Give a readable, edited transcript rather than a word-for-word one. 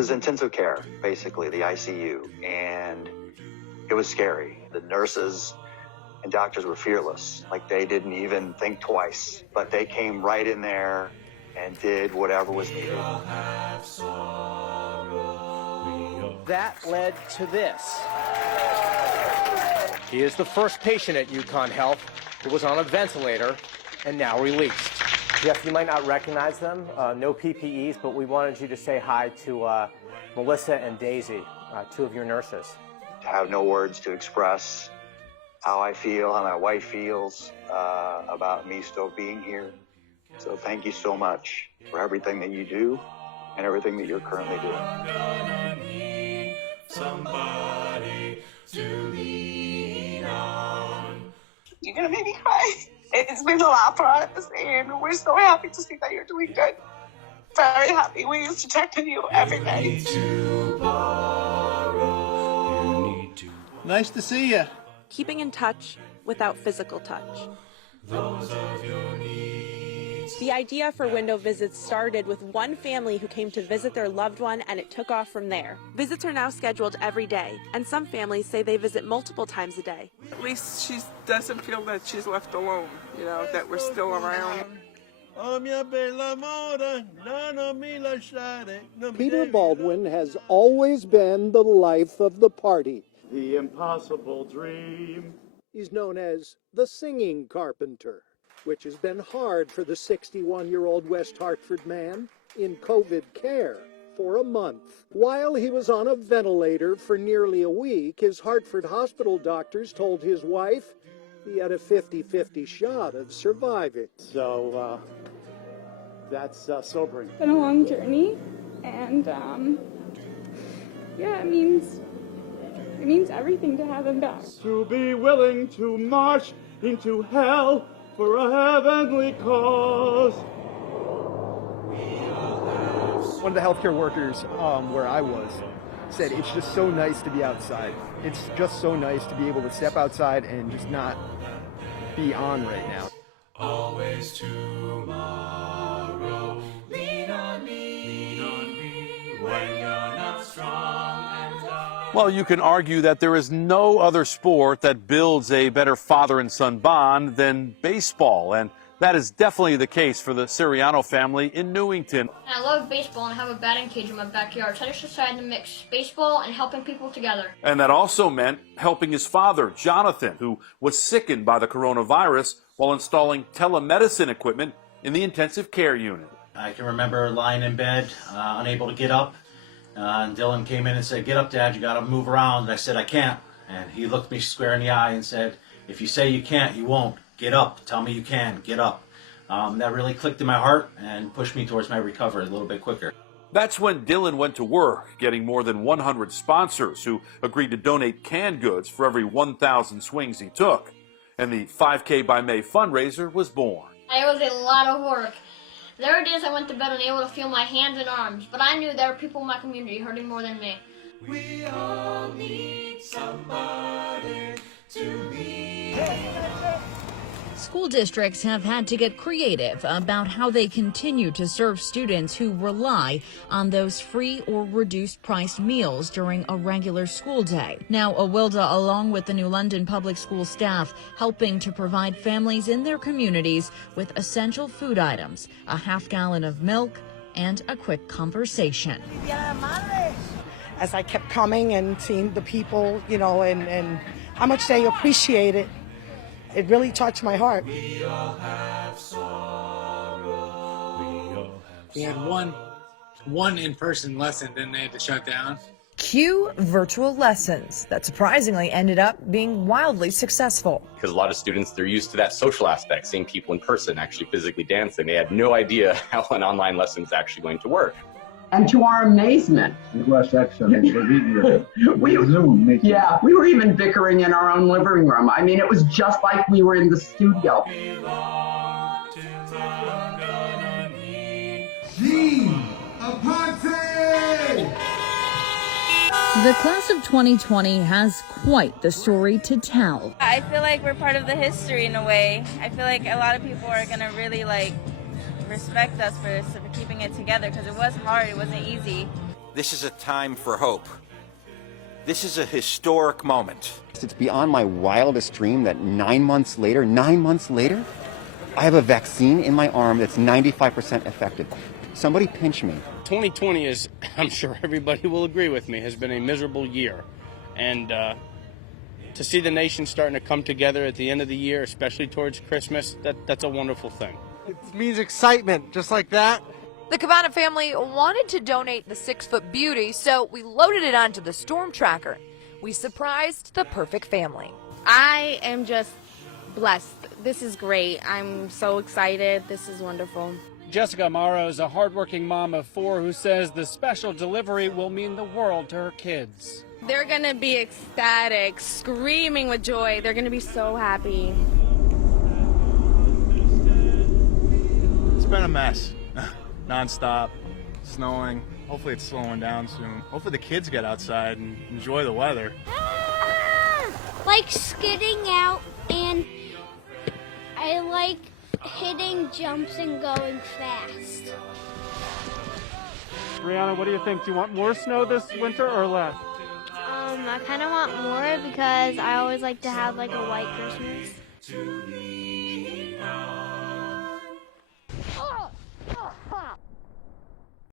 was intensive care, basically, the ICU, and it was scary. The nurses and doctors were fearless. Like, they didn't even think twice, but they came right in there and did whatever was needed. That led to this. He is the first patient at UConn Health who was on a ventilator and now released. Jeff, you might not recognize them, no PPEs, but we wanted you to say hi to Melissa and Daisy, two of your nurses. I have no words to express how I feel, how my wife feels about me still being here. So thank you so much for everything that you do and everything that you're currently doing. Somebody to lean on. You're gonna make me cry. It's been a lot for us, and we're so happy to see that you're doing good. Very happy. We used to check on you every day. Nice to see you. Keeping in touch without physical touch. Those of your needs. The idea for window visits started with one family who came to visit their loved one, and it took off from there. Visits are now scheduled every day, and some families say they visit multiple times a day. At least she doesn't feel that she's left alone, you know, that we're still around. Peter Baldwin has always been the life of the party. The impossible dream. He's known as the singing carpenter, which has been hard for the 61-year-old West Hartford man in COVID care for a month. While he was on a ventilator for nearly a week, his Hartford hospital doctors told his wife he had a 50-50 shot of surviving. So, that's sobering. It's been a long journey, and yeah, it means everything to have him back. To be willing to march into hell for a heavenly cause. One of the healthcare workers where I was said it's just so nice to be outside. It's just so nice to be able to step outside and just not be on right now. Always tomorrow. Lean on me when you're not strong and I... Well, you can argue that there is no other sport that builds a better father and son bond than baseball, and that is definitely the case for the Siriano family in Newington. I love baseball and have a batting cage in my backyard, so I just decided to mix baseball and helping people together. And that also meant helping his father, Jonathan, who was sickened by the coronavirus while installing telemedicine equipment in the intensive care unit. I can remember lying in bed, unable to get up, and Dylan came in and said, "Get up, Dad, you gotta move around." And I said, "I can't." And he looked me square in the eye and said, "If you say you can't, you won't. Get up. Tell me you can. Get up." That really clicked in my heart and pushed me towards my recovery a little bit quicker. That's when Dylan went to work, getting more than 100 sponsors who agreed to donate canned goods for every 1,000 swings he took. And the 5KByMay fundraiser was born. It was a lot of work. There were days I went to bed unable to feel my hands and arms, but I knew there were people in my community hurting more than me. We all need somebody to lean. School districts have had to get creative about how they continue to serve students who rely on those free or reduced priced meals during a regular school day. Now, Awilda, along with the New London Public School staff, helping to provide families in their communities with essential food items, a half-gallon of milk, and a quick conversation. As I kept coming and seeing the people, you know, and how much they appreciate it, it really touched my heart. We all have sorrow. We had one in-person lesson, then they had to shut down. Cue virtual lessons that surprisingly ended up being wildly successful. Because a lot of students, they're used to that social aspect, seeing people in person, actually physically dancing. They had no idea how an online lesson is actually going to work. And to our amazement, it was excellent. The video, we were even bickering in our own living room. I mean, it was just like we were in the studio. The class of 2020 has quite the story to tell. I feel like we're part of the history in a way. I feel like a lot of people are going to really respect us for keeping it together, because it was hard, it wasn't easy. This is a time for hope. This is a historic moment. It's beyond my wildest dream that 9 months later, I have a vaccine in my arm that's 95% effective. Somebody pinch me. 2020 is, I'm sure everybody will agree with me, has been a miserable year. And to see the nation starting to come together at the end of the year, especially towards Christmas, that's a wonderful thing. It means excitement, just like that. The Cabana family wanted to donate the 6-foot beauty, so we loaded it onto the storm tracker. We surprised the perfect family. I am just blessed. This is great. I'm so excited. This is wonderful. Jessica Amaro is a hardworking mom of 4 who says the special delivery will mean the world to her kids. They're going to be ecstatic, screaming with joy. They're going to be so happy. It's been a mess. Non-stop, snowing. Hopefully it's slowing down soon. Hopefully the kids get outside and enjoy the weather. Like skidding out, and I like hitting jumps and going fast. Siriano, what do you think? Do you want more snow this winter or less? I kind of want more because I always like to have like a white Christmas.